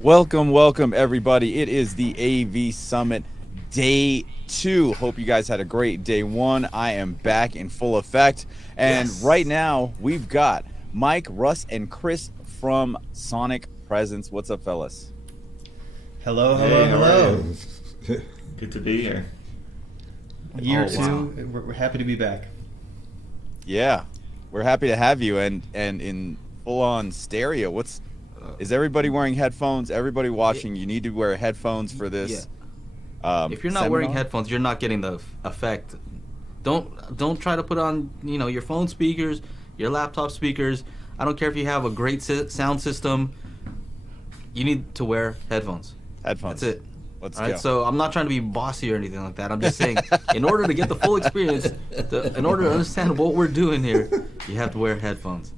Welcome, everybody. It is the AV Summit Day 2. Hope you guys had a great Day 1. I am back in full effect. And right now, we've got Mike, Russ, and Chris from Sonic Presence. What's up, fellas? Hello. Good to be here. Year two, we're happy to be back. Yeah, we're happy to have you. And in full-on stereo, is everybody wearing headphones? Everybody watching, you need to wear headphones for this. Yeah. If you're not wearing headphones, you're not getting the effect. Don't try to put on your phone speakers, your laptop speakers. I don't care if you have a great sound system. You need to wear headphones. Headphones. That's it. Let's All go. right. So I'm not trying to be bossy or anything like that. I'm just saying, in order to get the full experience, in order to understand what we're doing here, you have to wear headphones.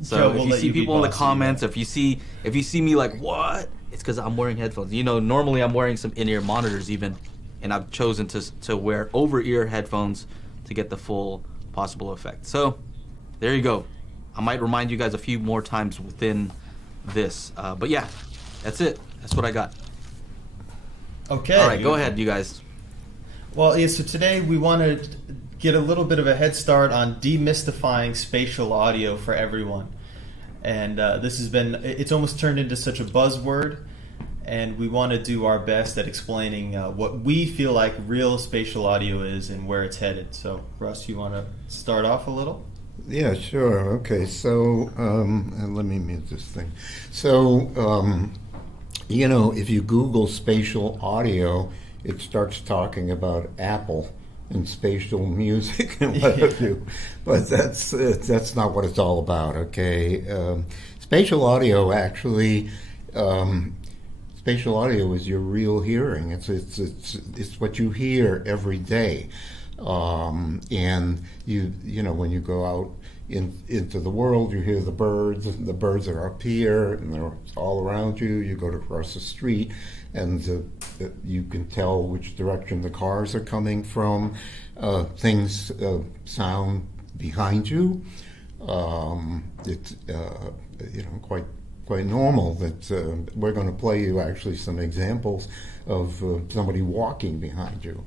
So if you see people in the comments, if you see me like, what? It's because I'm wearing headphones. Normally I'm wearing some in-ear monitors even, and I've chosen to wear over-ear headphones to get the full possible effect. So there you go. I might remind you guys a few more times within this. But yeah, that's it. That's what I got. Okay. All right, go ahead, you guys. Well, yeah, so today we want to get a little bit of a head start on demystifying spatial audio for everyone. And it's almost turned into such a buzzword, and we want to do our best at explaining what we feel like real spatial audio is and where it's headed. So, Russ, you want to start off a little? Yeah, sure. Okay, so and let me mute this thing. So, if you Google spatial audio, it starts talking about Apple and spatial music and what have you, but that's not what it's all about. Okay, spatial audio actually, spatial audio is your real hearing. It's what you hear every day, and when you go out into the world, you hear the birds. The birds are up here and they're all around you. You go to cross the street, and you can tell which direction the cars are coming from. Things sound behind you. It's quite normal that we're going to play you actually some examples of somebody walking behind you,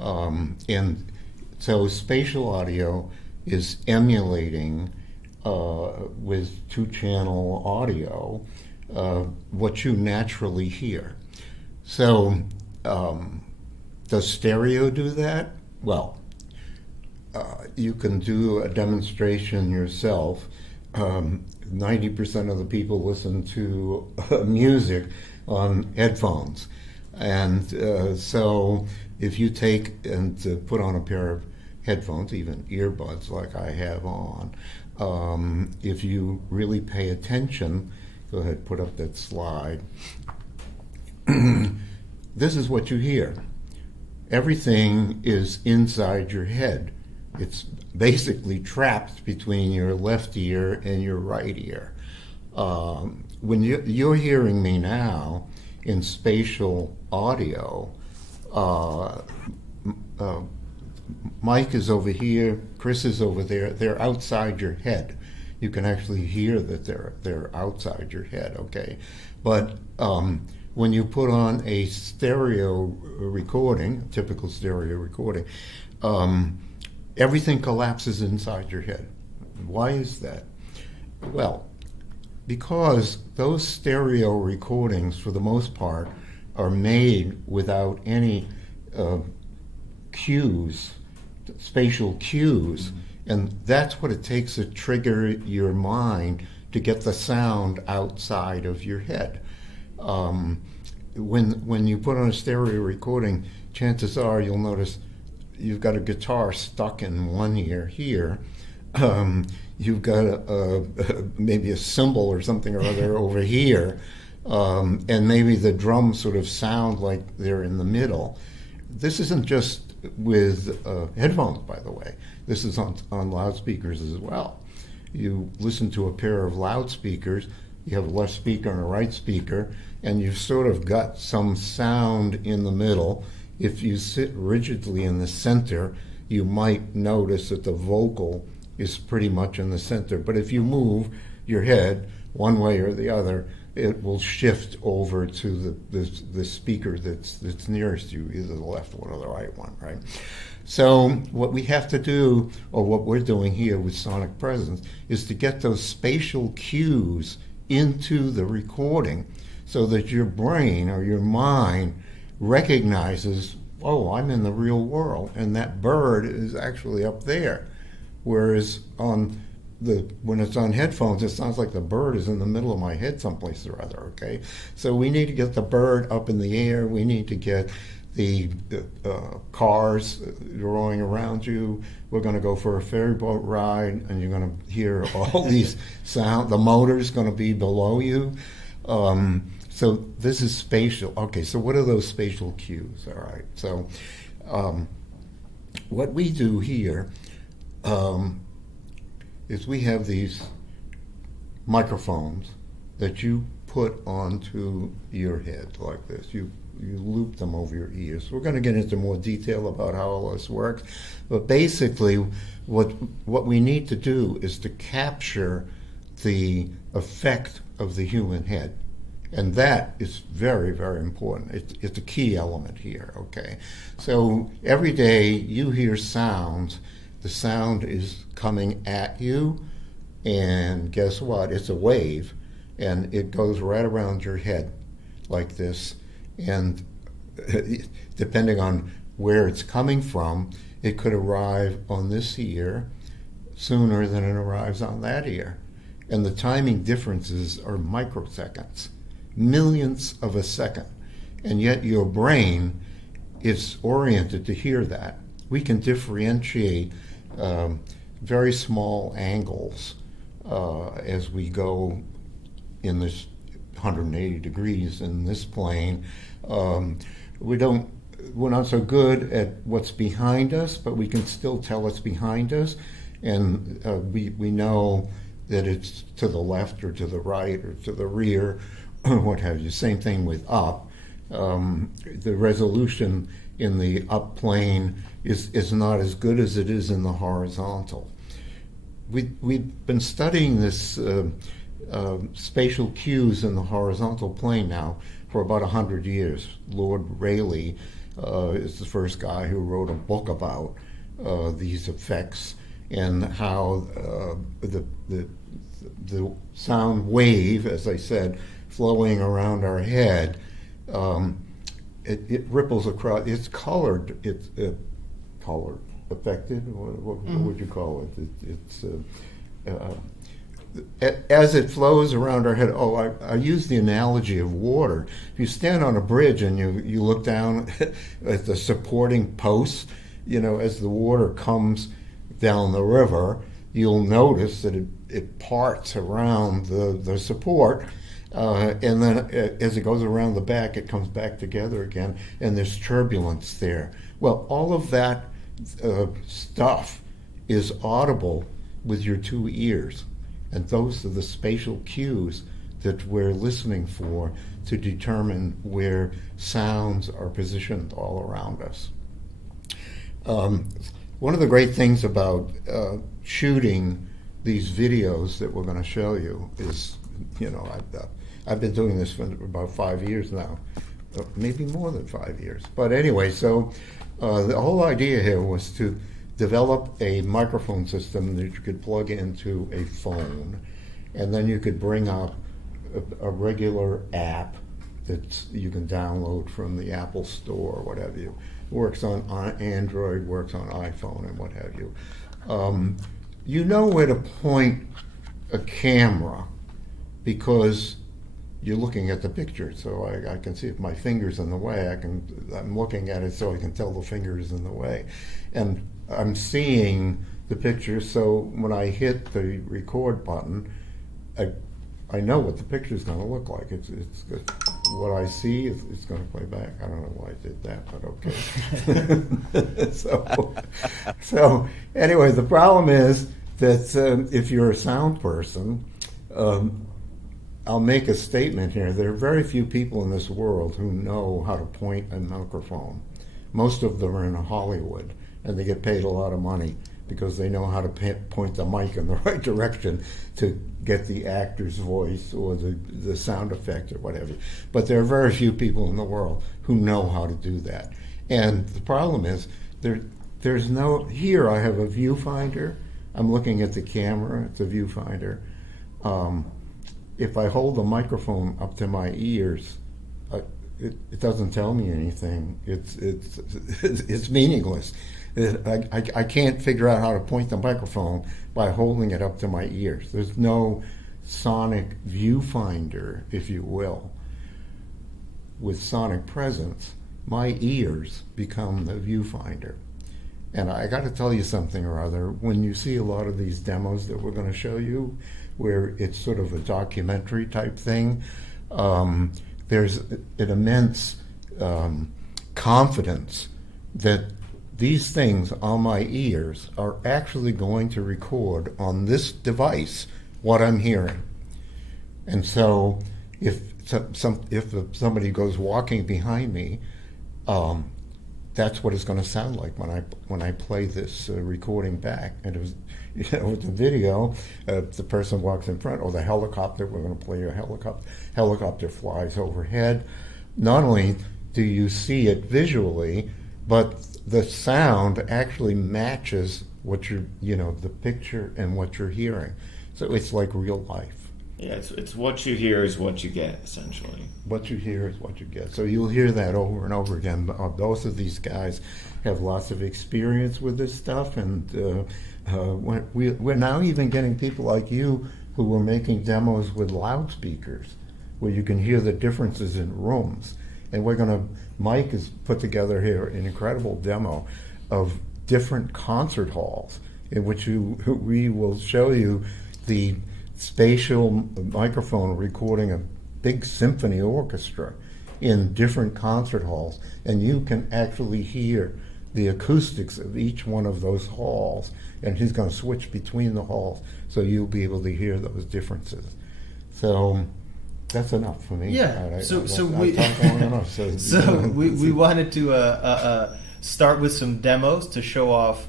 and so spatial audio is emulating with two-channel audio what you naturally hear. So, does stereo do that? Well, you can do a demonstration yourself. 90% of the people listen to music on headphones. And so if you take and put on a pair of headphones, even earbuds like I have on, if you really pay attention, go ahead, put up that slide. This is what you hear. Everything is inside your head. It's basically trapped between your left ear and your right ear. When you're hearing me now in spatial audio, Mike is over here, Chris is over there. They're outside your head. You can actually hear that they're outside your head. Okay, but when you put on a stereo recording, a typical stereo recording, everything collapses inside your head. Why is that? Well, because those stereo recordings, for the most part, are made without any cues, spatial cues, and that's what it takes to trigger your mind to get the sound outside of your head. When you put on a stereo recording, chances are you'll notice you've got a guitar stuck in one ear here. You've got maybe a cymbal or something or other over here, and maybe the drums sort of sound like they're in the middle. This isn't just with headphones, by the way. This is on loudspeakers as well. You listen to a pair of loudspeakers, you have a left speaker and a right speaker, and you've sort of got some sound in the middle. If you sit rigidly in the center, you might notice that the vocal is pretty much in the center. But if you move your head one way or the other, it will shift over to the speaker that's nearest you, either the left one or the right one, right? So what we have to do, or what we're doing here with sonic presence, is to get those spatial cues into the recording so that your brain or your mind recognizes, oh, I'm in the real world, and that bird is actually up there. Whereas when it's on headphones, it sounds like the bird is in the middle of my head someplace or other, okay? So we need to get the bird up in the air. We need to get the cars rolling around you. We're going to go for a ferry boat ride, and you're going to hear all these sound. The motor's going to be below you. So this is spatial. Okay, so what are those spatial cues? All right, so what we do here is we have these microphones that you put onto your head like this. You loop them over your ears. We're going to get into more detail about how all this works, but basically what we need to do is to capture the effect of the human head. And that is very, very important. It's a key element here, okay? So every day you hear sounds, the sound is coming at you, and guess what? It's a wave, and it goes right around your head like this. And depending on where it's coming from, it could arrive on this ear sooner than it arrives on that ear. And the timing differences are microseconds, millionths of a second. And yet your brain is oriented to hear that. We can differentiate very small angles as we go in this 180 degrees in this plane. We're not so good at what's behind us, but we can still tell it's behind us, and we know that it's to the left or to the right or to the rear, what have you. Same thing with up. The resolution in the up plane is not as good as it is in the horizontal. We've been studying this spatial cues in the horizontal plane now for about 100 years. Lord Rayleigh is the first guy who wrote a book about these effects and how the sound wave, as I said, flowing around our head, it ripples across. It's colored. It's colored, affected. What would you call it? As it flows around our head. Oh, I use the analogy of water. If you stand on a bridge and you look down at the supporting posts, as the water comes down the river, you'll notice that it parts around the support. And then as it goes around the back, it comes back together again, and there's turbulence there. Well, all of that stuff is audible with your two ears, and those are the spatial cues that we're listening for to determine where sounds are positioned all around us. One of the great things about shooting these videos that we're going to show you is, I've been doing this for about 5 years now, maybe more than 5 years. But anyway, so the whole idea here was to develop a microphone system that you could plug into a phone, and then you could bring up a regular app that you can download from the Apple Store or what have you. Works on Android, works on iPhone, and what have you. You know where to point a camera because you're looking at the picture. So I can see if my finger's in the way, I'm looking at it so I can tell the finger's in the way. And I'm seeing the picture, so when I hit the record button, I know what the picture's going to look like. It's what I see is going to play back. I don't know why I did that, but okay. So anyway, the problem is that if you're a sound person, I'll make a statement here. There are very few people in this world who know how to point a microphone. Most of them are in Hollywood, and they get paid a lot of money because they know how to point the mic in the right direction to get the actor's voice or the sound effect or whatever. But there are very few people in the world who know how to do that. And the problem is, there's no, here I have a viewfinder. I'm looking at the camera, it's a viewfinder. If I hold the microphone up to my ears, it doesn't tell me anything. It's meaningless. I can't figure out how to point the microphone by holding it up to my ears. There's no sonic viewfinder, if you will. With sonic presence, my ears become the viewfinder. And I got to tell you something or other. When you see a lot of these demos that we're going to show you, where it's sort of a documentary type thing, there's an immense confidence that these things on my ears are actually going to record on this device what I'm hearing. And so if somebody goes walking behind me, that's what it's going to sound like when I play this recording back. And it was, with the video, the person walks in front, or the helicopter. We're going to play a helicopter flies overhead. Not only do you see it visually, but the sound actually matches what you're, the picture and what you're hearing. So it's like real life. Yeah, it's what you hear is what you get, essentially. What you hear is what you get. So you'll hear that over and over again. Both of these guys have lots of experience with this stuff, and we're now even getting people like you who are making demos with loudspeakers, where you can hear the differences in rooms. And Mike has put together here an incredible demo of different concert halls in which we will show you the spatial microphone recording a big symphony orchestra in different concert halls, and you can actually hear the acoustics of each one of those halls, and he's going to switch between the halls, so you'll be able to hear those differences. So that's enough for me. Yeah. So we we wanted to start with some demos to show off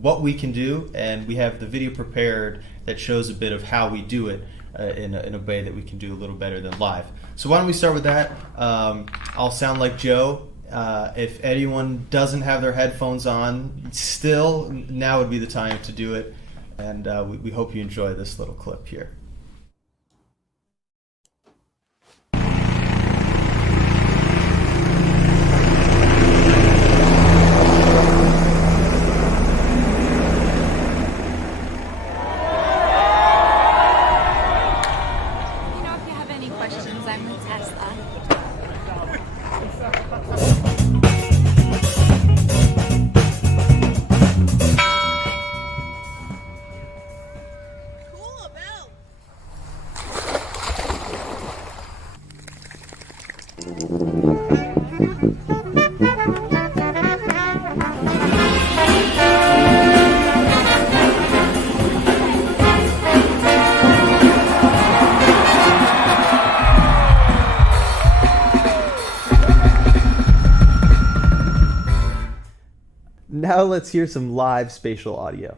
what we can do, and we have the video prepared that shows a bit of how we do it in a way that we can do a little better than live. So why don't we start with that? I'll sound like Joe. If anyone doesn't have their headphones on, still, now would be the time to do it. And we hope you enjoy this little clip here. Now let's hear some live spatial audio.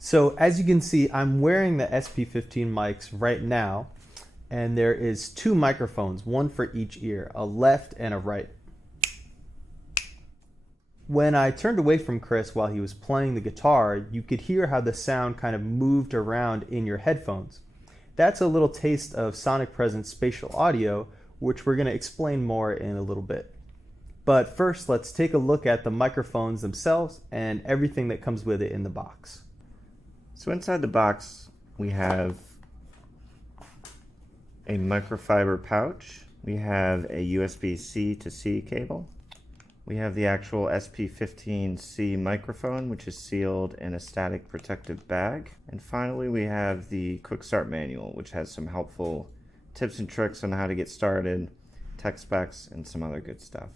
So as you can see, I'm wearing the SP15 mics right now, and there is two microphones, one for each ear, a left and a right. When I turned away from Chris while he was playing the guitar, you could hear how the sound kind of moved around in your headphones. That's a little taste of sonic presence spatial audio, which we're going to explain more in a little bit. But first, let's take a look at the microphones themselves and everything that comes with it in the box. So inside the box, we have a microfiber pouch We have a USB-C to C cable. We have the actual SP15C microphone, which is sealed in a static protective bag. And finally, we have the quick start manual, which has some helpful tips and tricks on how to get started, tech specs, and some other good stuff.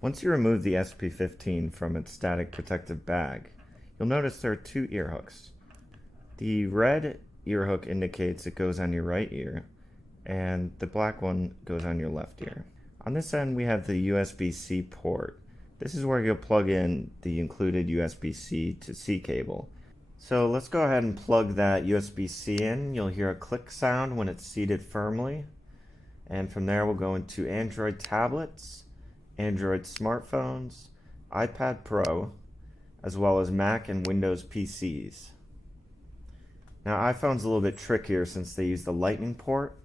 Once you remove the SP15 from its static protective bag, you'll notice there are two ear hooks. The red ear hook indicates it goes on your right ear, and the black one goes on your left ear. On this end, we have the USB-C port. This is where you'll plug in the included USB-C to C cable. So let's go ahead and plug that USB-C in. You'll hear a click sound when it's seated firmly. And from there, we'll go into Android tablets, Android smartphones, iPad Pro, as well as Mac and Windows PCs. Now, iPhone's a little bit trickier since they use the Lightning port.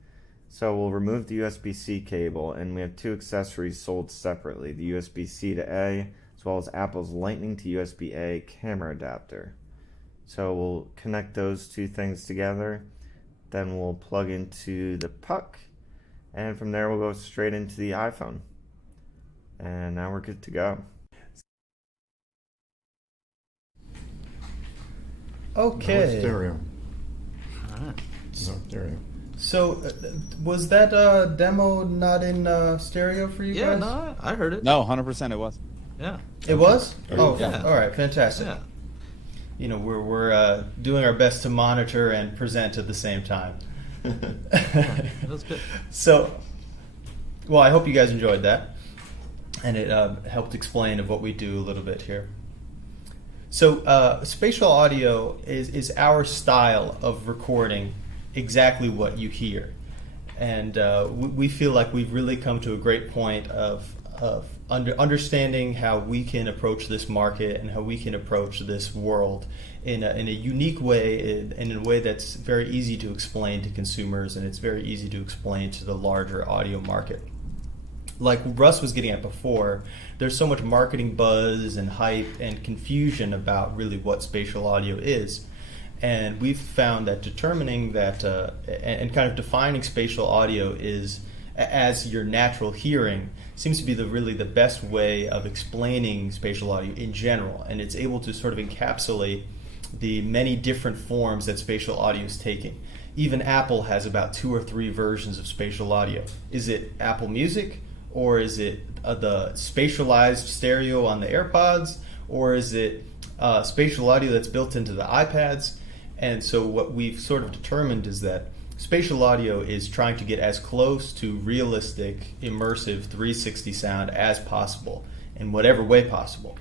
So we'll remove the USB-C cable, and we have two accessories sold separately, the USB-C to A, as well as Apple's Lightning to USB-A camera adapter. So we'll connect those two things together, then we'll plug into the puck, and from there we'll go straight into the iPhone. And now we're good to go. Okay. No stereo. Alright. No stereo. So, was that demo not in stereo for you Yeah, guys? no, I heard it. No, 100% it was. Yeah. It was? Oh, Yeah. all right, fantastic. Yeah. You know, we're doing our best to monitor and present at the same time. That was good. So, well, I hope you guys enjoyed that, and it helped explain of what we do a little bit here. So, spatial audio is our style of recording exactly what you hear, and we feel like we've really come to a great point of understanding how we can approach this market and how we can approach this world in a unique way, in a way that's very easy to explain to consumers, and it's very easy to explain to the larger audio market. Like Russ was getting at before, there's so much marketing buzz and hype and confusion about really what spatial audio is. And we've found that determining that and kind of defining spatial audio is as your natural hearing seems to be really the best way of explaining spatial audio in general. And it's able to sort of encapsulate the many different forms that spatial audio is taking. Even Apple has about 2 or 3 versions of spatial audio. Is it Apple Music, or is it the spatialized stereo on the AirPods, or is it spatial audio that's built into the iPads? And so what we've sort of determined is that spatial audio is trying to get as close to realistic, immersive 360 sound as possible, in whatever way possible.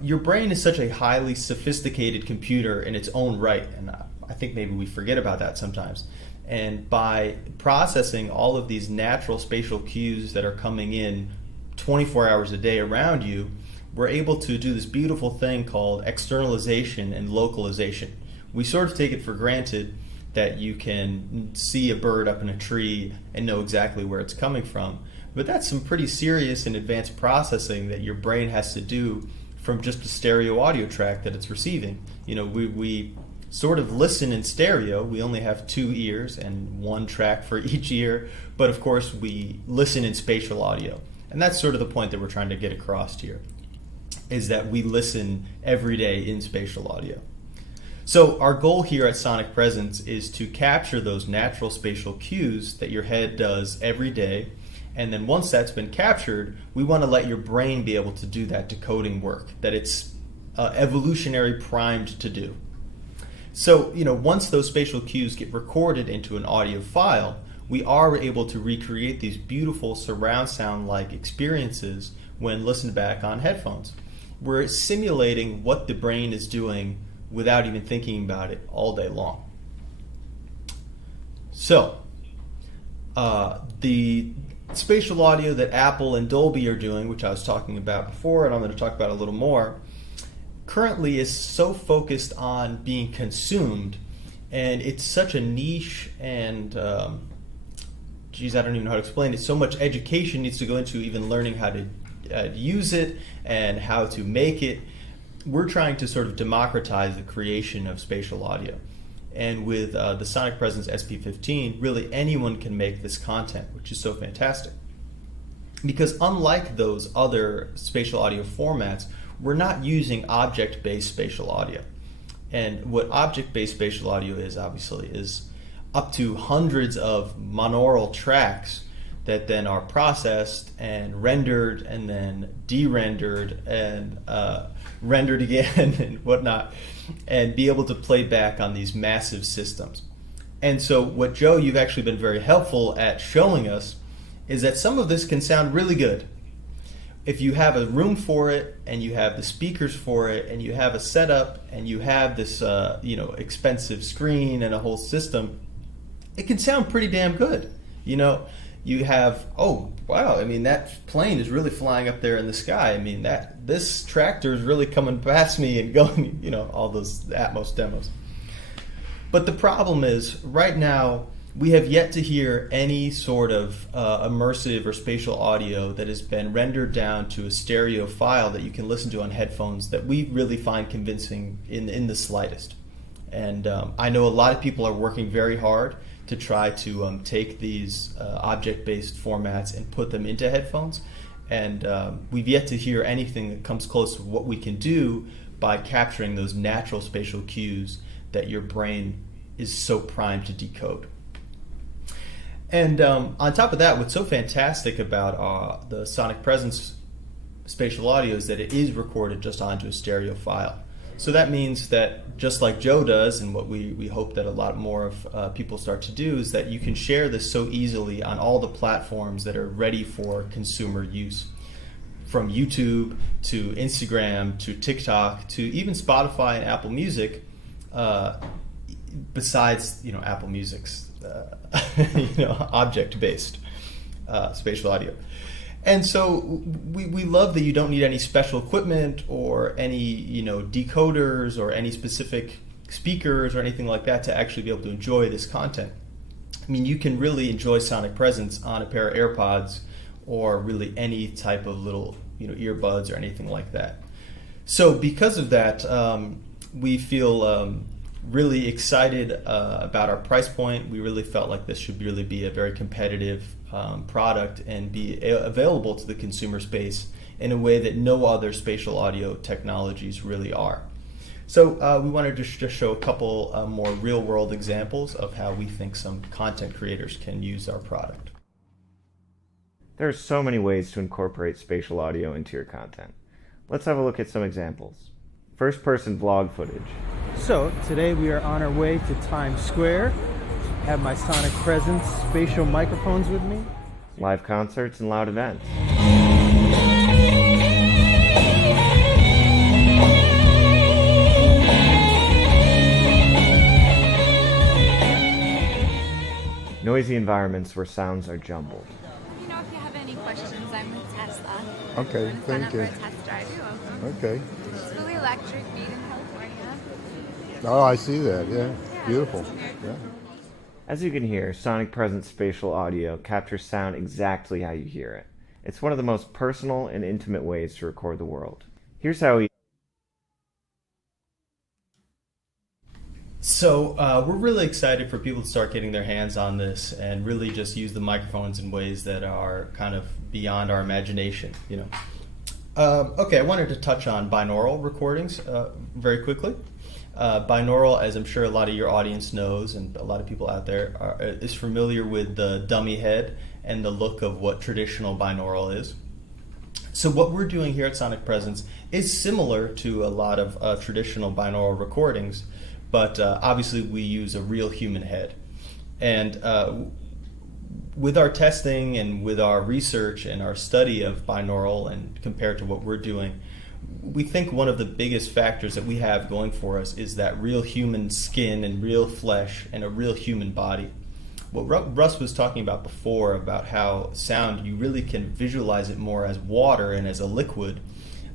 Your brain is such a highly sophisticated computer in its own right, and I think maybe we forget about that sometimes. And by processing all of these natural spatial cues that are coming in 24 hours a day around you, we're able to do this beautiful thing called externalization and localization. We sort of take it for granted that you can see a bird up in a tree and know exactly where it's coming from. But that's some pretty serious and advanced processing that your brain has to do from just a stereo audio track that it's receiving. You know, we sort of listen in stereo. We only have 2 ears and 1 track for each ear, but of course we listen in spatial audio. And that's sort of the point that we're trying to get across here, is that we listen every day in spatial audio. So our goal here at Sonic Presence is to capture those natural spatial cues that your head does every day, and then once that's been captured, we want to let your brain be able to do that decoding work that it's evolutionary primed to do. So, you know, once those spatial cues get recorded into an audio file, we are able to recreate these beautiful surround sound-like experiences when listened back on headphones. We're simulating what the brain is doing without even thinking about it all day long. So, the spatial audio that Apple and Dolby are doing, which I was talking about before, and I'm going to talk about a little more, currently is so focused on being consumed, and it's such a niche, and I don't even know how to explain it. So much education needs to go into even learning how to use it and how to make it. We're trying to sort of democratize the creation of spatial audio. And with the Sonic Presence SP15, really anyone can make this content, which is so fantastic. Because unlike those other spatial audio formats, we're not using object-based spatial audio. And what object-based spatial audio is, obviously, is up to hundreds of monaural tracks that then are processed and rendered and then de-rendered and rendered again and whatnot, and be able to play back on these massive systems. And so what, Joe, you've actually been very helpful at showing us is that some of this can sound really good. If you have a room for it, and you have the speakers for it, and you have a setup, and you have this expensive screen and a whole system, it can sound pretty damn good. You have, oh wow, I mean, that plane is really flying up there in the sky. I mean, this tractor is really coming past me and going, all those Atmos demos. But the problem is, right now, we have yet to hear any sort of immersive or spatial audio that has been rendered down to a stereo file that you can listen to on headphones that we really find convincing in the slightest. And I know a lot of people are working very hard to try to take these object-based formats and put them into headphones. And we've yet to hear anything that comes close to what we can do by capturing those natural spatial cues that your brain is so primed to decode. And on top of that, what's so fantastic about the Sonic Presence spatial audio is that it is recorded just onto a stereo file. So that means that, just like Joe does, and what we hope that a lot more of people start to do, is that you can share this so easily on all the platforms that are ready for consumer use. From YouTube to Instagram to TikTok to even Spotify and Apple Music, besides Apple Music's object-based spatial audio. And so we love that you don't need any special equipment or any decoders or any specific speakers or anything like that to actually be able to enjoy this content. I mean, you can really enjoy Sonic Presence on a pair of AirPods or really any type of little earbuds or anything like that. So because of that, we feel really excited about our price point. We really felt like this should really be a very competitive product and be available to the consumer space in a way that no other spatial audio technologies really are. So we wanted to just show a couple more real-world examples of how we think some content creators can use our product. There are so many ways to incorporate spatial audio into your content. Let's have a look at some examples. First-person vlog footage. So today we are on our way to Times Square. I have my Sonic Presence spatial microphones with me. Live concerts and loud events. Noisy environments where sounds are jumbled. If you have any questions, I'm with Tesla. Okay, thank you. For a test drive, you're welcome. Okay. It's fully electric, made in California. Oh, I see that. Yeah, beautiful. Yeah. As you can hear, Sonic Presence spatial audio captures sound exactly how you hear it. It's one of the most personal and intimate ways to record the world. Here's how we... So we're really excited for people to start getting their hands on this and really just use the microphones in ways that are kind of beyond our imagination, Okay, I wanted to touch on binaural recordings very quickly. Binaural, as I'm sure a lot of your audience knows, and a lot of people out there is familiar with the dummy head and the look of what traditional binaural is. So what we're doing here at Sonic Presence is similar to a lot of traditional binaural recordings, but obviously we use a real human head. And with our testing and with our research and our study of binaural and compared to what we're doing, we think one of the biggest factors that we have going for us is that real human skin and real flesh and a real human body. What Russ was talking about before, about how sound, you really can visualize it more as water and as a liquid.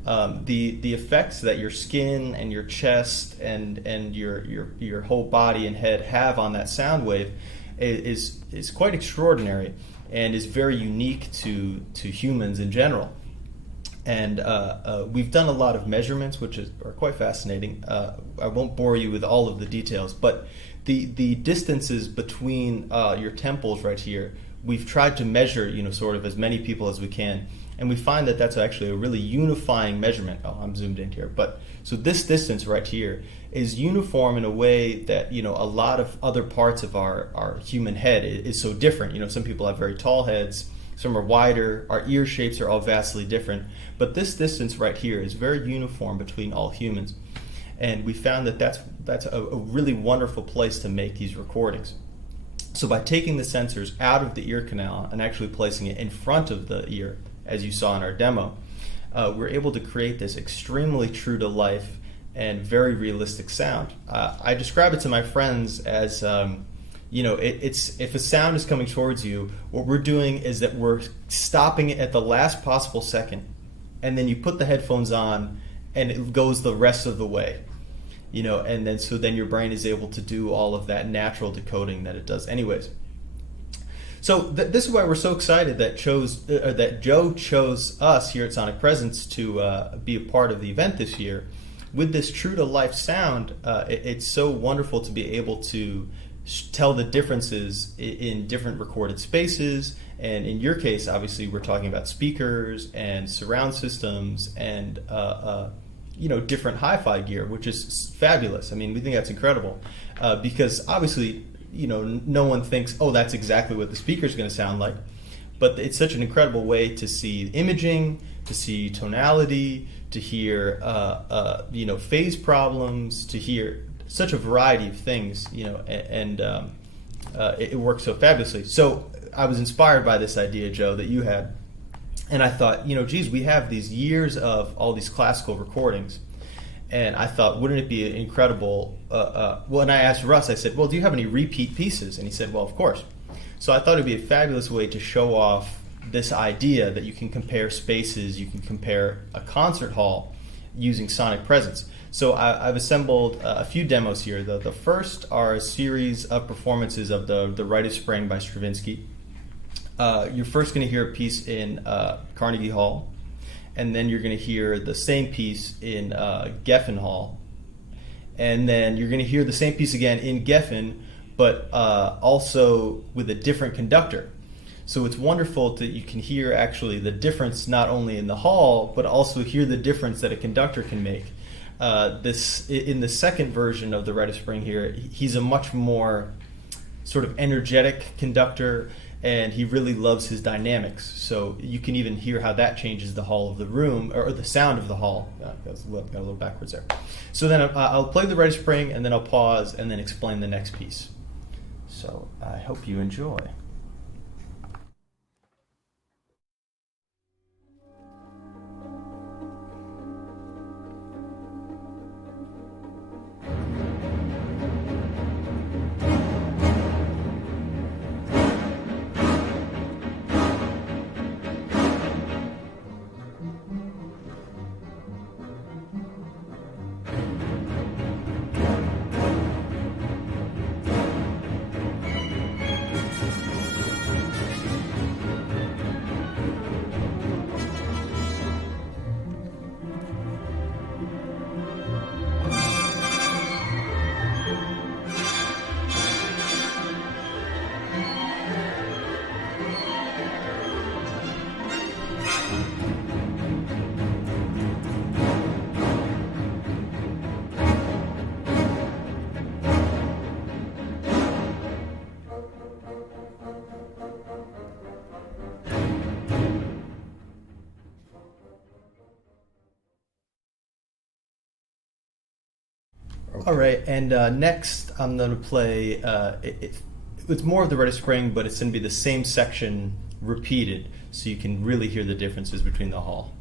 The effects that your skin and your chest and your whole body and head have on that sound wave is quite extraordinary and is very unique to humans in general. And we've done a lot of measurements, which are quite fascinating. I won't bore you with all of the details, but the distances between your temples right here, we've tried to measure, sort of as many people as we can, and we find that that's actually a really unifying measurement. Oh, I'm zoomed in here, but so this distance right here is uniform in a way that a lot of other parts of our human head is so different. Some people have very tall heads, some are wider, our ear shapes are all vastly different, but this distance right here is very uniform between all humans. And we found that that's a really wonderful place to make these recordings. So by taking the sensors out of the ear canal and actually placing it in front of the ear, as you saw in our demo, we're able to create this extremely true to life and very realistic sound. I describe it to my friends as, it's if a sound is coming towards you, what we're doing is that we're stopping it at the last possible second, and then you put the headphones on, and it goes the rest of the way. And then your brain is able to do all of that natural decoding that it does anyways. So this is why we're so excited that Joe chose us here at Sonic Presence to be a part of the event this year. With this true to life sound, it's so wonderful to be able to tell the differences in different recorded spaces. And in your case, obviously, we're talking about speakers and surround systems and different hi-fi gear, which is fabulous. I mean, we think that's incredible because obviously, no one thinks, oh, that's exactly what the speaker is going to sound like. But it's such an incredible way to see imaging, to see tonality, to hear phase problems, to hear such a variety of things, and it works so fabulously. So I was inspired by this idea, Joe, that you had. And I thought, geez, we have these years of all these classical recordings. And I thought, wouldn't it be incredible? When I asked Russ, I said, well, do you have any repeat pieces? And he said, well, of course. So I thought it would be a fabulous way to show off this idea that you can compare spaces, you can compare a concert hall using sonic presence. So I've assembled a few demos here. The first are a series of performances of the Rite of Spring by Stravinsky. You're first going to hear a piece in Carnegie Hall, and then you're going to hear the same piece in Geffen Hall, and then you're going to hear the same piece again in Geffen, but also with a different conductor. So it's wonderful that you can hear actually the difference not only in the hall, but also hear the difference that a conductor can make. In the second version of the Rite of Spring here, he's a much more sort of energetic conductor, and he really loves his dynamics. So you can even hear how that changes the hall of the room, or the sound of the hall. Got a little backwards there. So then I'll play the Rite of Spring, and then I'll pause, and then explain the next piece. So I hope you enjoy. All right, and next I'm going to play, it's more of the Rite of Spring, but it's going to be the same section repeated, so you can really hear the differences between the hall.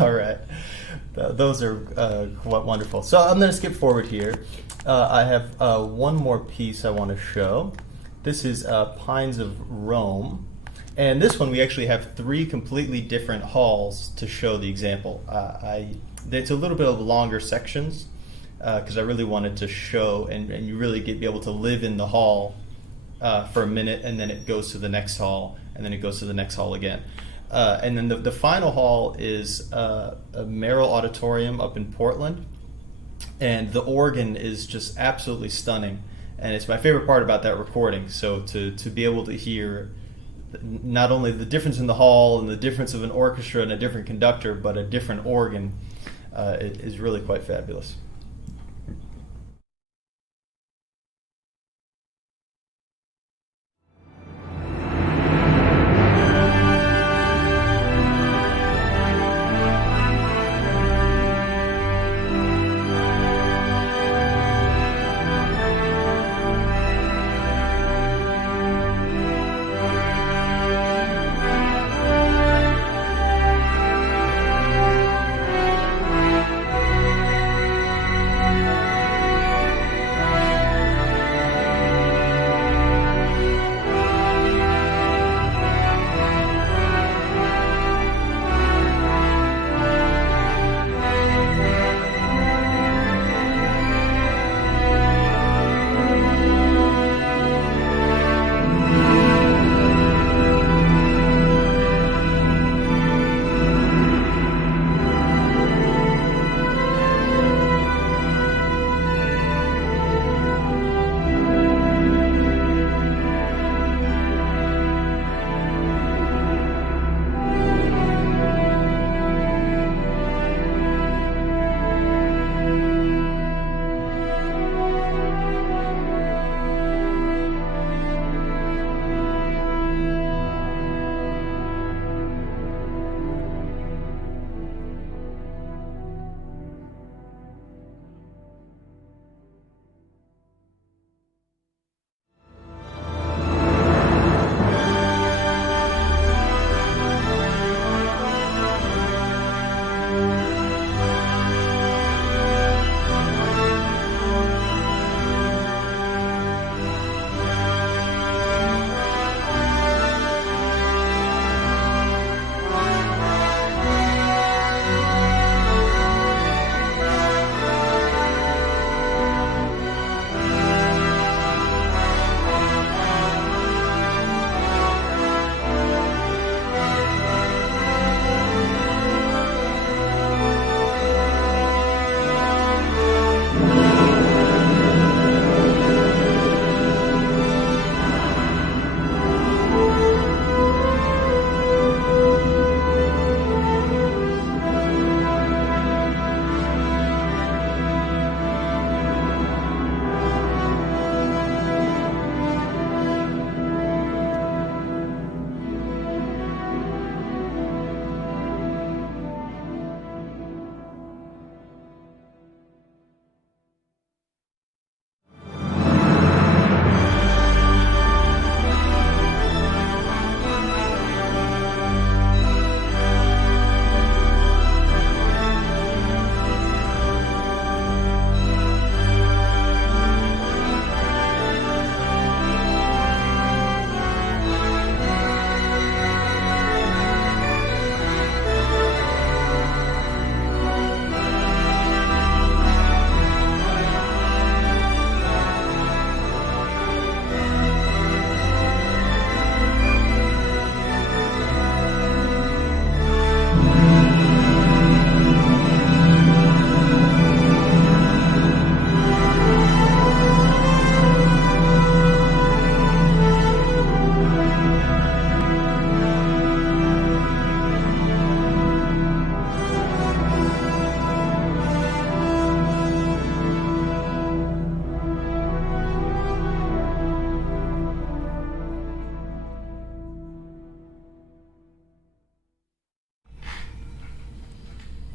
All right. Those are quite wonderful. So I'm going to skip forward here. I have one more piece I want to show. This is Pines of Rome. And this one, we actually have 3 completely different halls to show the example. It's a little bit of longer sections because I really wanted to show and you really be able to live in the hall for a minute, and then it goes to the next hall, and then it goes to the next hall again. And then the final hall is a Merrill Auditorium up in Portland. And the organ is just absolutely stunning. And it's my favorite part about that recording. So to be able to hear not only the difference in the hall and the difference of an orchestra and a different conductor, but a different organ, it is really quite fabulous.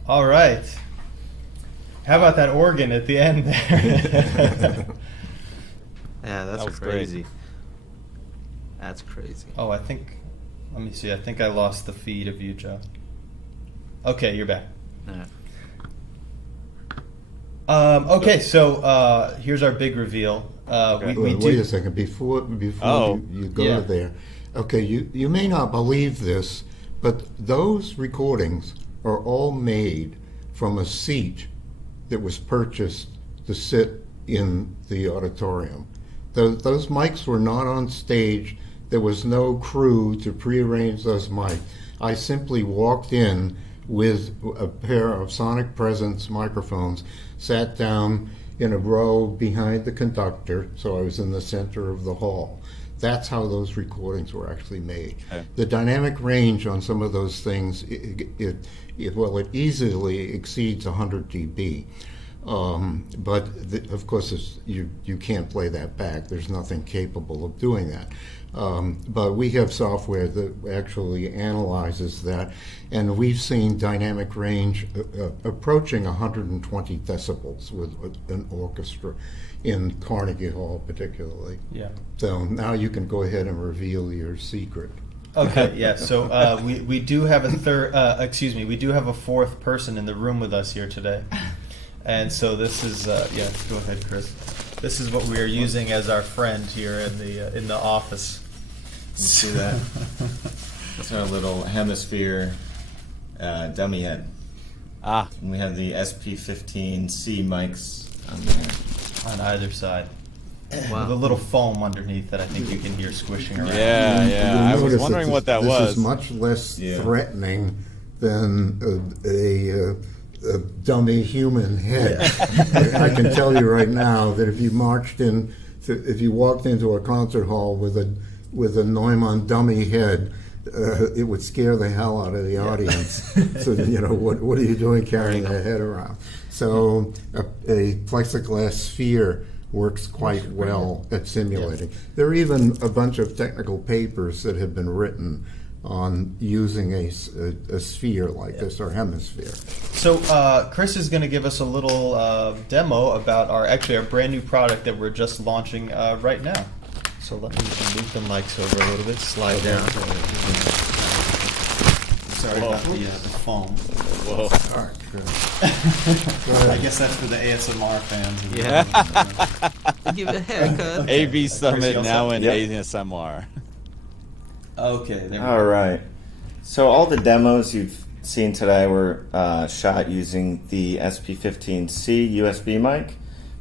All right. How about that organ at the end there? Yeah, that's That was crazy. great. That's crazy. Oh, let me see. I think I lost the feed of you, Joe. Okay, you're back. Yeah. Okay, so here's our big reveal. Wait a second. Before you go there, okay, you may not believe this, but those recordings are all made from a seat that was purchased to sit in the auditorium. Those mics were not on stage. There was no crew to prearrange those mics. I simply walked in with a pair of Sonic Presence microphones, sat down in a row behind the conductor, so I was in the center of the hall. That's how those recordings were actually made. Okay. The dynamic range on some of those things, it easily exceeds 100 dB. But of course, you can't play that back. There's nothing capable of doing that. But we have software that actually analyzes that, and we've seen dynamic range approaching 120 decibels with an orchestra in Carnegie Hall particularly. Yeah. So now you can go ahead and reveal your secret. Okay, yeah. So we do have we do have a fourth person in the room with us here today, and so this is yeah. Go ahead, Chris. This is what we are using as our friend here in the office. You see that? That's our little hemisphere dummy head. Ah, And we have the SP15C mics on there. On either side. Wow. With a little foam underneath that I think you can hear squishing around. yeah, yeah. I You'll was notice wondering what that this was. is much less Yeah. threatening than a dummy human head. I can tell you right now that if you walked into a concert hall with a Neumann dummy head, it would scare the hell out of the audience. So what are you doing carrying that head around? So a plexiglass sphere works quite well at simulating. There are even a bunch of technical papers that have been written on using a sphere like this, or hemisphere. So Chris is going to give us a little demo about our brand new product that we're just launching right now. So let me move the mics over a little bit, slide down. Sorry about the foam. Whoa. All right, good. I guess that's for the ASMR fans. Yeah. Give it a haircut. AV Summit Chris, now in Yep. ASMR. Okay, there we All go. right. So all the demos you've seen today were shot using the SP15C USB mic,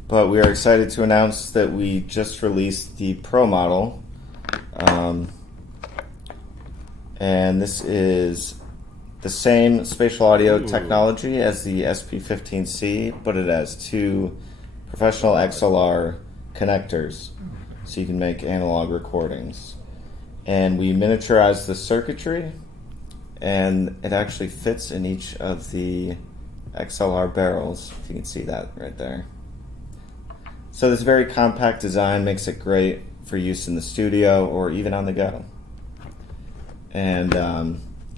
but we are excited to announce that we just released the Pro model, and this is the same spatial audio technology as the SP15C, but it has two professional XLR connectors, so you can make analog recordings. And we miniaturized the circuitry, and it actually fits in each of the XLR barrels, if you can see that right there. So this very compact design makes it great for use in the studio or even on the go. And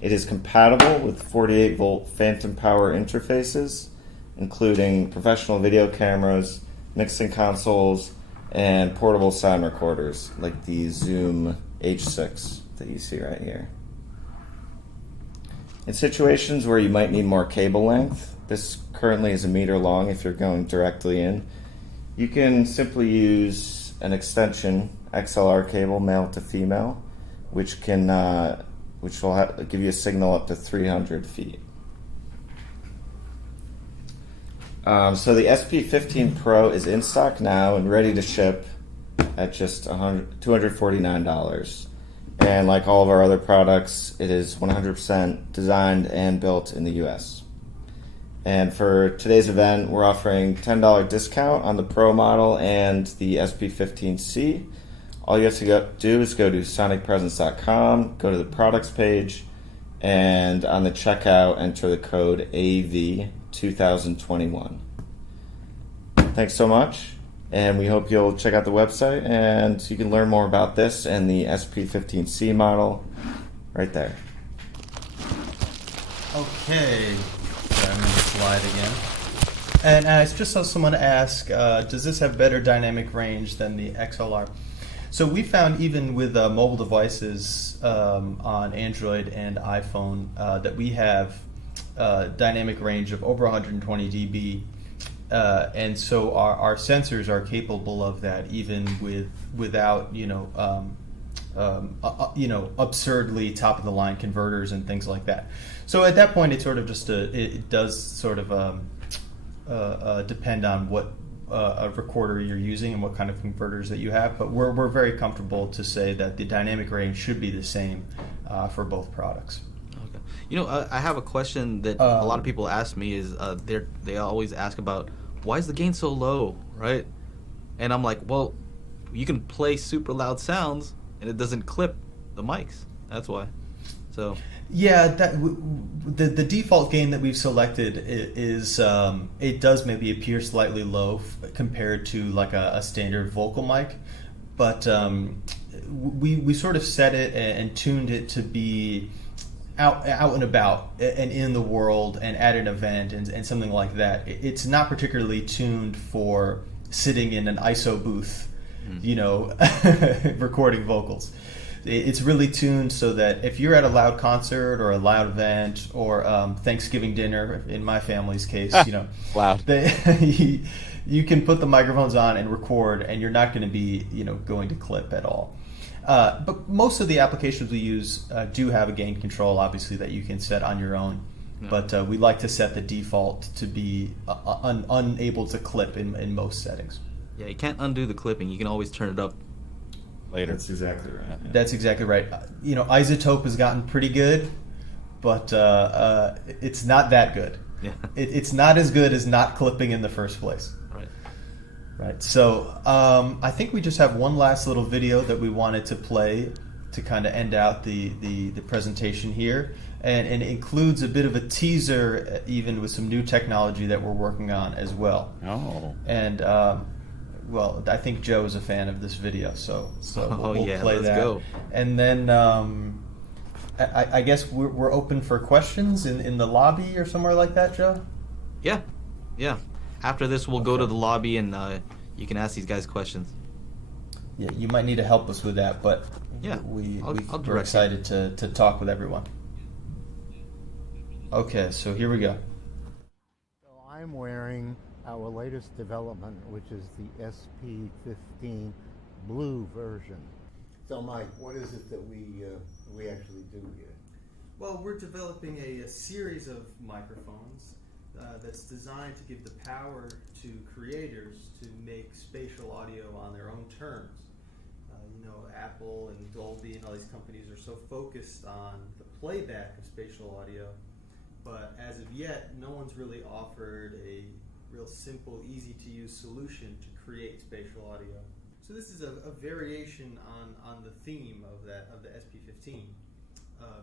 it is compatible with 48-volt phantom power interfaces, including professional video cameras, mixing consoles, and portable sound recorders like the Zoom H6 that you see right here. In situations where you might need more cable length, this currently is 1 meter long if you're going directly in, you can simply use an extension XLR cable, male to female, which will give you a signal up to 300 feet. So the SP15 Pro is in stock now and ready to ship at just $249. And like all of our other products, it is 100% designed and built in the US. And for today's event, we're offering $10 discount on the Pro model and the SP15C. All you have to do is go to sonicpresence.com, go to the products page, and on the checkout, enter the code AV2021. Thanks so much, and we hope you'll check out the website, and you can learn more about this and the SP15C model right there. Okay. Sorry, I'm going to slide again. And I just saw someone ask, does this have better dynamic range than the XLR? So we found even with mobile devices on Android and iPhone that we have dynamic range of over 120 dB. And so our sensors are capable of that, even without absurdly top of the line converters and things like that. So at that point, it's sort of just it does sort of depend on what a recorder you're using and what kind of converters that you have. But we're very comfortable to say that the dynamic range should be the same for both products. Okay. I have a question that a lot of people ask me is they always ask about, why is the gain so low, right? And I'm like, well, you can play super loud sounds and it doesn't clip the mics. That's why. So yeah, the default gain that we've selected is it does maybe appear slightly low compared to like a standard vocal mic, but we sort of set it and tuned it to be out and about and in the world and at an event and something like that. It's not particularly tuned for sitting in an ISO booth, recording vocals. It's really tuned so that if you're at a loud concert or a loud event or Thanksgiving dinner, in my family's case, loud. You can put the microphones on and record, and you're not going to be, going to clip at all. But most of the applications we use do have a gain control, obviously, that you can set on your own. Yeah. But we like to set the default to be unable to clip in most settings. Yeah, you can't undo the clipping. You can always turn it up later. That's exactly right. Yeah. That's exactly right. Isotope has gotten pretty good, but it's not that good. Yeah. It's not as good as not clipping in the first place. Right. So I think we just have one last little video that we wanted to play to kind of end out the presentation here. And it includes a bit of a teaser, even with some new technology that we're working on as well. Oh. And, I think Joe is a fan of this video, so we'll play that. Go. And then I guess we're open for questions in the lobby or somewhere like that, Joe? Yeah. After this, we'll go to the lobby and you can ask these guys questions. Yeah, you might need to help us with that, but yeah, we're excited to talk with everyone. Okay, so here we go. So I'm wearing our latest development, which is the SP15 Blue version. So Mike, what is it that we actually do here? Well, we're developing a series of microphones that's designed to give the power to creators to make spatial audio on their own terms. Apple and Dolby and all these companies are so focused on the playback of spatial audio, but as of yet, no one's really offered a real simple, easy-to-use solution to create spatial audio. So this is a variation on the theme of the SP15,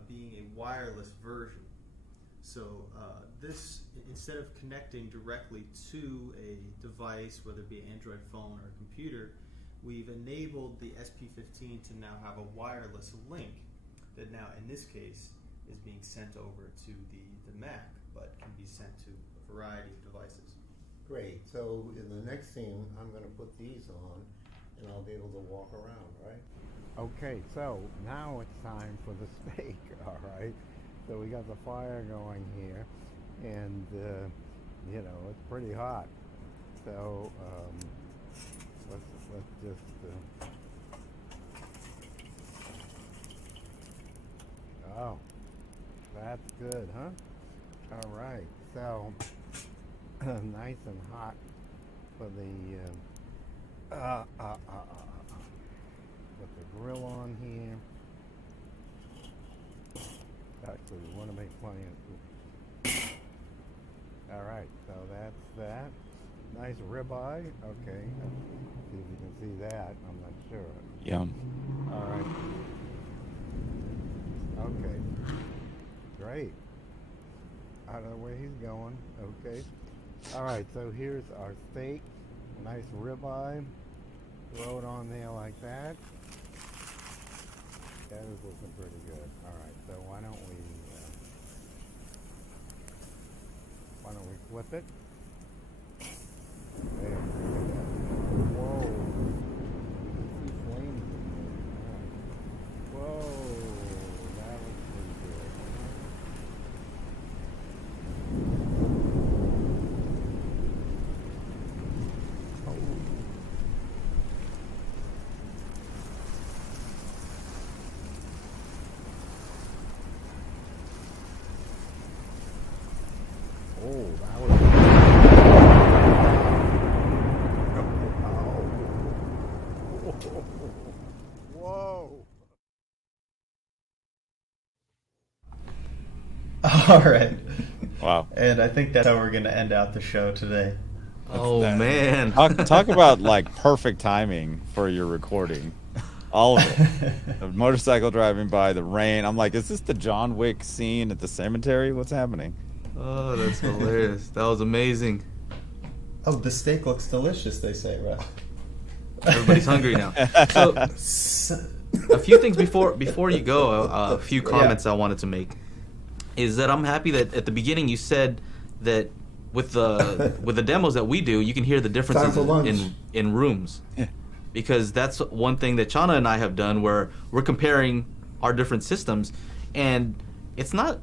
being a wireless version. So this, instead of connecting directly to a device, whether it be an Android phone or a computer, we've enabled the SP15 to now have a wireless link that now, in this case, is being sent over to the Mac, but can be sent to a variety of devices. Great. So in the next scene, I'm going to put these on, and I'll be able to walk around, right? Okay, so now it's time for the steak, all right? So we got the fire going here, and, it's pretty hot. So let's just... Oh, that's good, huh? All right, so nice and hot for the put the grill on here. Actually, we want to make plenty of. All right, so that's that. Nice ribeye. Okay, see if you can see that. I'm not sure. Yum. All right. Okay. Great. I don't know where he's going. Okay. All right, so here's our steak. Nice ribeye. Throw it on there like that. That is looking pretty good. All right, so why don't we flip it? There. Whoa. You can see flames in there. Whoa. That looks pretty good. that was. Whoa. All right. Wow. And I think that's how we're going to end out the show today. Oh man. Talk about like perfect timing for your recording. All of it. The motorcycle driving by, the rain. I'm like, is this the John Wick scene at the cemetery? What's happening? Oh, that's hilarious. That was amazing. Oh, the steak looks delicious, they say, right? Everybody's hungry now. So, a few things before you go, a few comments I wanted to make is that I'm happy that at the beginning you said that with the demos that we do, you can hear the differences in rooms. Yeah. Because that's one thing that Chana and I have done where we're comparing our different systems, and it's not,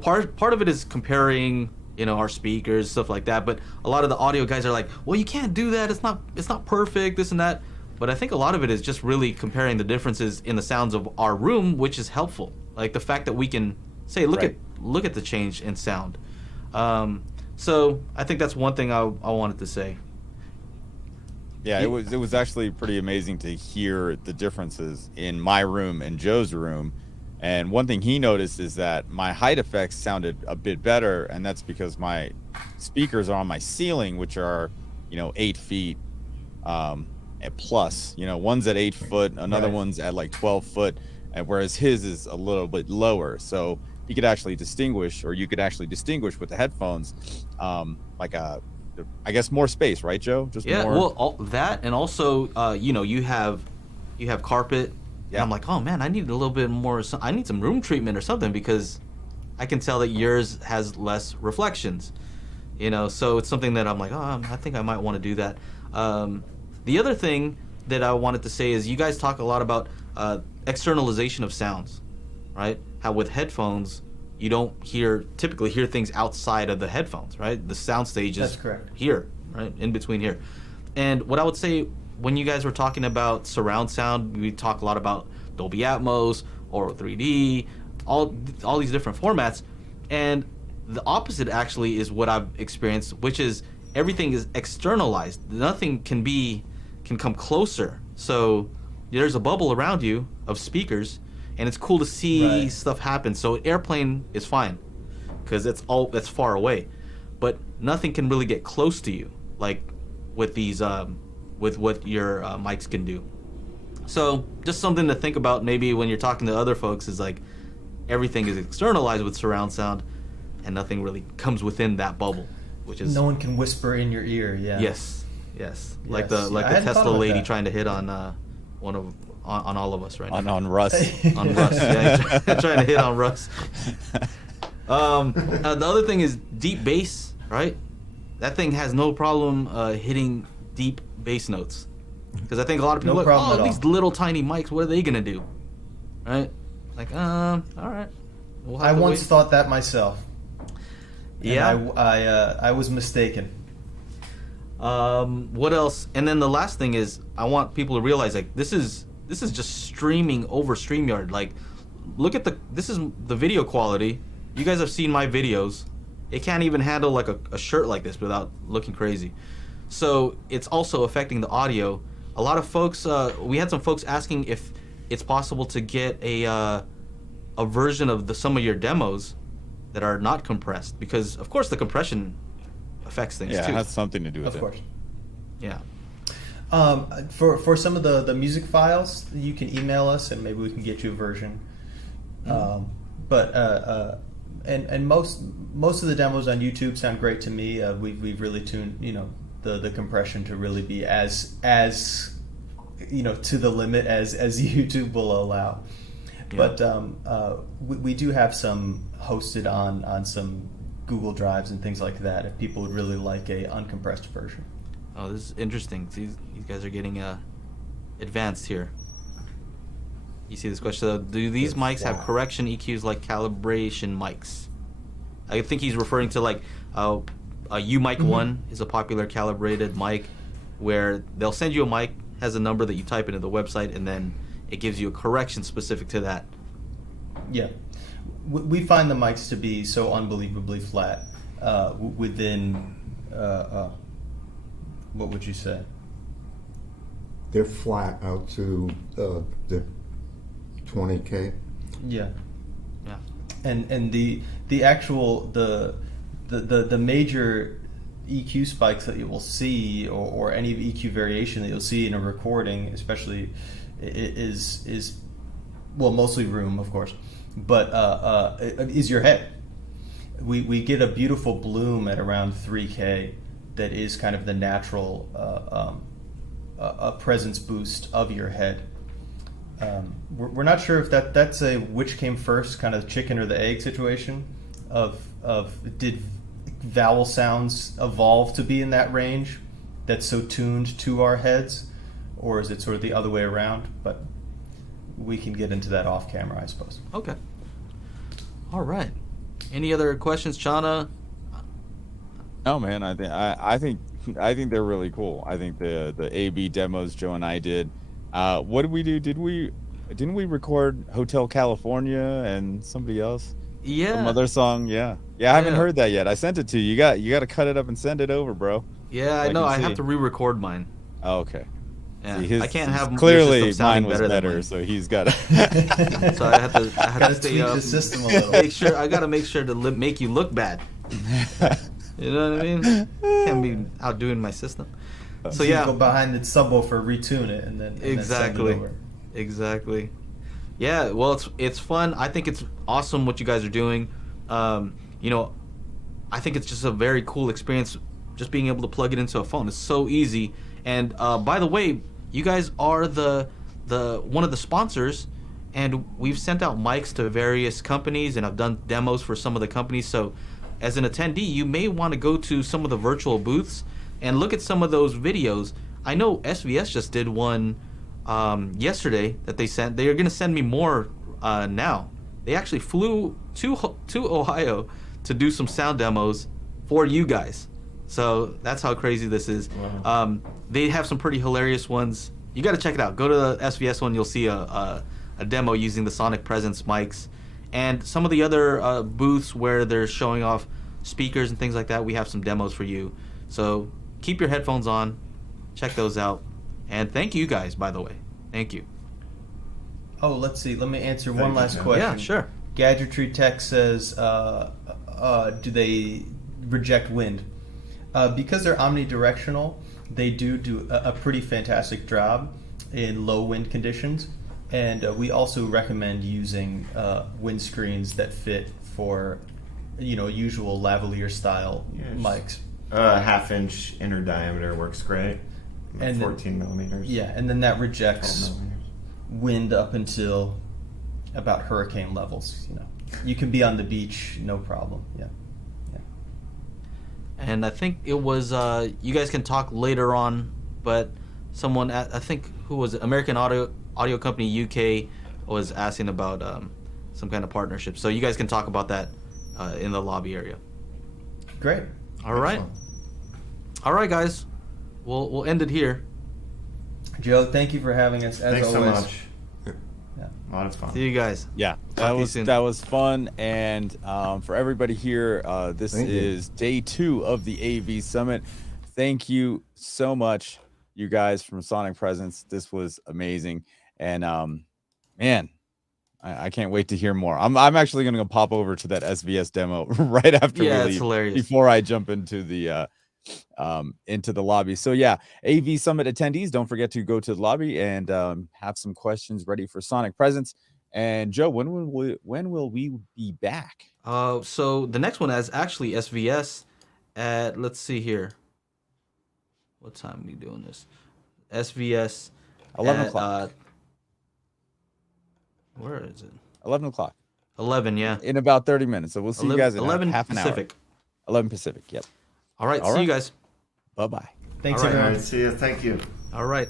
part of it is comparing, our speakers, stuff like that, but a lot of the audio guys are like, well, you can't do that, it's not perfect, this and that. But I think a lot of it is just really comparing the differences in the sounds of our room, which is helpful. Like the fact that we can say, look at the change in sound. So I think that's one thing I wanted to say. Yeah, it was actually pretty amazing to hear the differences in my room and Joe's room. And one thing he noticed is that my height effects sounded a bit better, and that's because my speakers are on my ceiling, which are, 8 feet at plus. One's at 8 foot, another one's at like 12 foot, and whereas his is a little bit lower. So you could actually distinguish with the headphones, I guess more space, right, Joe? Just more. Well, that, and also, you have carpet. Yeah. And I'm like, oh man, I need a little bit more. I need some room treatment or something because I can tell that yours has less reflections. So it's something that I'm like, oh, I think I might want to do that. The other thing that I wanted to say is you guys talk a lot about externalization of sounds, right? How with headphones, you don't typically hear things outside of the headphones, right? The sound stage is here, right? In between here. And what I would say, when you guys were talking about surround sound, we talk a lot about Dolby Atmos or 3D, all these different formats. And the opposite actually is what I've experienced, which is everything is externalized. Nothing can come closer. So there's a bubble around you of speakers, and it's cool to see stuff happen. So airplane is fine because that's far away, but nothing can really get close to you like with these with what your mics can do. So just something to think about maybe when you're talking to other folks is like everything is externalized with surround sound, and nothing really comes within that bubble, which is no one can whisper in your ear. Yeah. Yes. Like the Tesla lady trying to hit on on all of us right now. On Russ. On Russ, yeah. Trying to hit on Russ. The other thing is deep bass, right? That thing has no problem hitting deep bass notes. Because I think a lot of people are like, these little tiny mics, what are they going to do? Right? Like, all right. I once thought that myself. Yeah. I was mistaken. What else? And then the last thing is, I want people to realize, like, this is just streaming over StreamYard. Like, this is the video quality. You guys have seen my videos. It can't even handle like a shirt like this without looking crazy. So it's also affecting the audio. A lot of folks, we had some folks asking if it's possible to get a version of some of your demos that are not compressed, because of course the compression affects things too. Yeah, it has something to do with it. Of course. Yeah. For some of the music files, you can email us and maybe we can get you a version. And most of the demos on YouTube sound great to me. We've really tuned the compression to really be as to the limit as YouTube will allow. Yeah. But we do have some hosted on some Google Drives and things like that if people would really like a uncompressed version. Oh, this is interesting. These guys are getting advanced here. You see this question? Do these mics have correction EQs like calibration mics? I think he's referring to like a U-Mic 1 is a popular calibrated mic where they'll send you a mic, has a number that you type into the website, and then it gives you a correction specific to that. Yeah. We find the mics to be so unbelievably flat. within what would you say? They're flat out to the 20K. Yeah. Yeah. And the actual the major EQ spikes that you will see, or any EQ variation that you'll see in a recording, especially, is well, mostly room, of course, but is your head. We get a beautiful bloom at around 3K that is kind of the natural a presence boost of your head. We're not sure if that's a which came first, kind of chicken or the egg situation of did vowel sounds evolve to be in that range that's so tuned to our heads, or is it sort of the other way around? But we can get into that off camera, I suppose. Okay. All right. Any other questions, Chana? No, man. I think they're really cool. I think the AB demos Joe and I did. What did we do? Didn't we record Hotel California and somebody else? Yeah. Some other song. Yeah. I haven't heard that yet. I sent it to you. You got to cut it up and send it over, bro. Yeah, I know. I have to re-record mine. Oh, okay. Yeah. See, I can't have clearly mine was better, so he's got to. So I had to stay tweak up. the system a little. I got to make sure to make you look bad. You know what I mean? Can't be outdoing my system. So you yeah, go behind the subwoofer, retune it, and then exactly, then send it over. Exactly. Yeah, well, it's fun. I think it's awesome what you guys are doing. You know, I think it's just a very cool experience, just being able to plug it into a phone. It's so easy. And by the way, you guys are the one of the sponsors, and we've sent out mics to various companies, and I've done demos for some of the companies. So, as an attendee, you may want to go to some of the virtual booths and look at some of those videos. I know SVS just did one yesterday that they sent. They are going to send me more now. They actually flew to Ohio to do some sound demos for you guys. So that's how crazy this is. Wow. They have some pretty hilarious ones. You got to check it out. Go to the SVS one. You'll see a demo using the Sonic Presence mics. And some of the other booths where they're showing off speakers and things like that, we have some demos for you. So keep your headphones on. Check those out. And thank you guys, by the way. Thank you. Oh, let's see. Let me answer one last question. Yeah, sure. Gadgetry Tech says, do they reject wind? Because they're omnidirectional, they do a pretty fantastic job in low wind conditions. And we also recommend using windscreens that fit for, usual lavalier style mics. Half-inch inner diameter works great. And 14 millimeters. Yeah, and then that rejects wind up until about hurricane levels. You can be on the beach, no problem. Yeah. And I think it was you guys can talk later on, but someone I think who was it? American Audio Company UK was asking about some kind of partnership. So you guys can talk about that in the lobby area. Great. All right. All right, guys. We'll end it here. Joe, thank you for having us as Thanks always. so much. Yeah. A lot of fun. See you guys. Yeah, Talk that was fun. And for everybody here, this is day 2 of the AV Summit. Thank you so much, you guys from Sonic Presence. This was amazing. And man, I can't wait to hear more. I'm actually going to go pop over to that SVS demo right after we leave, it's hilarious. before I jump into the lobby. So yeah, AV Summit attendees, don't forget to go to the lobby and have some questions ready for Sonic Presence. And Joe, when will we be back? So the next one is actually SVS at, let's see here. What time are we doing this? SVS 11 o'clock. Where is it? 11 o'clock. 11, yeah. In about 30 minutes. So we'll see you guys in 11 half an Pacific. hour. 11 Pacific, yep. All right, see you guys. Bye-bye. Thanks, All right. everyone. All right, see you. Thank you. All right.